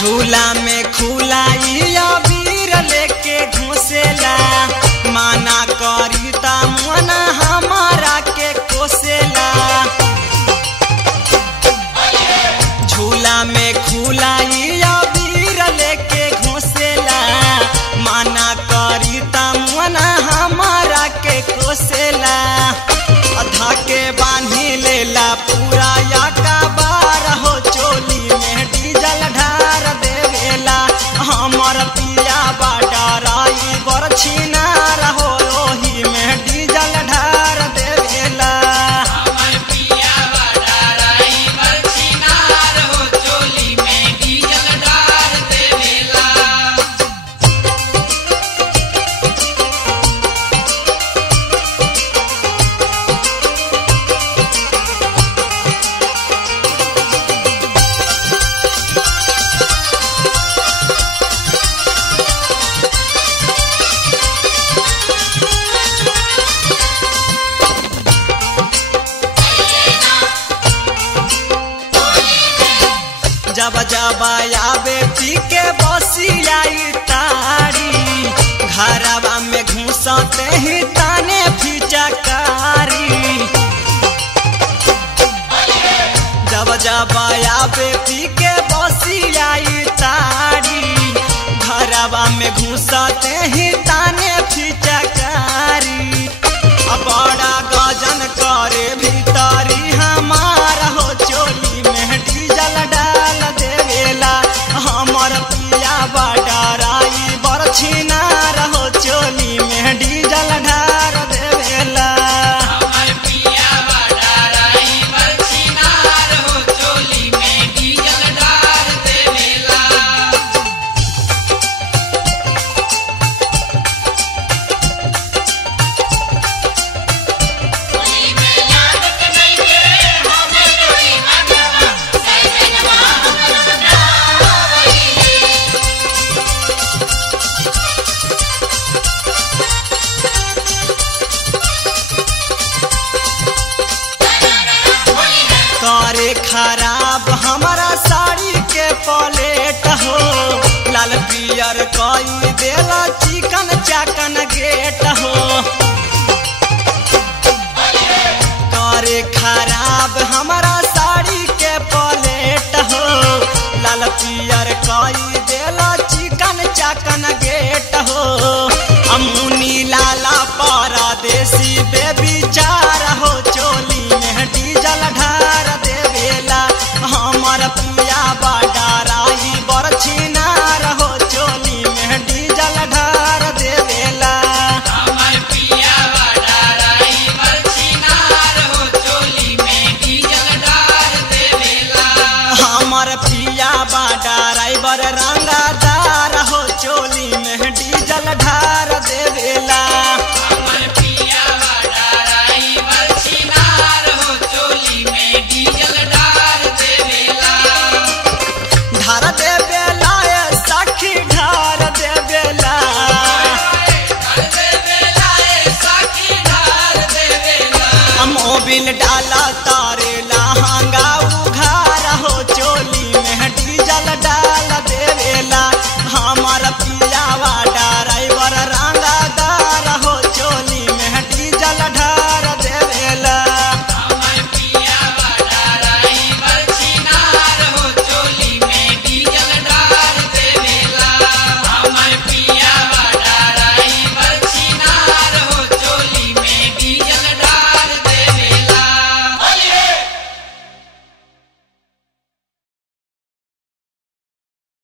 झूला में खुलाइया वीर लेके घुसेला माना करी ता मन हमारा के कोसेला। झूला में खुलाइया वीर लेके घुसेला माना करी ता मन हमारा के कोसेला। अधा के बांधी लेला पूरा या का बार हो चोली में डीजल ढार देवेला। हमर पिया बाडराई बरछिना रहो ओही में डीजल ढार देवेला। हमर पिया बाडराई बरछिना रहो चोली में डीजल ढार देवेला। जब जब आवे पी के बसियाई तारी घरवा में घुसते ही ताने फिचकारी। जब जब आवे पी के बसियाई तारी घरवा में घुसते ही ताने फिचकारी। बड़ा गजन करे भीतरी हमारा हो चोली में डीजल डाल देवेला। हमर पिया बाडराई बरछिना रहो चोली में डीजल ढार देवेला। हमर पिया बाडराई बरछिना रहो चोली में डीजल ढार देवेला। करे खराब हमारा साड़ी के पलेट हो लाल पियर कई देला चिकन चाकन गेट हो। करे खराब हमारा साड़ी के पलेट हो लाल पियर कई देला चिकन चाकन गेट हो। अमुनी लाला परदेसी बेबिचार हो चोली में डीजल ढार देवेला। हमर पिया बाडराई बरछिना रहो चोली में डीजल ढार देवेला। हमर पिया बाडराई बरछिना रहो चोली में डीजल ढार देवेला। हमर पिया बाडराई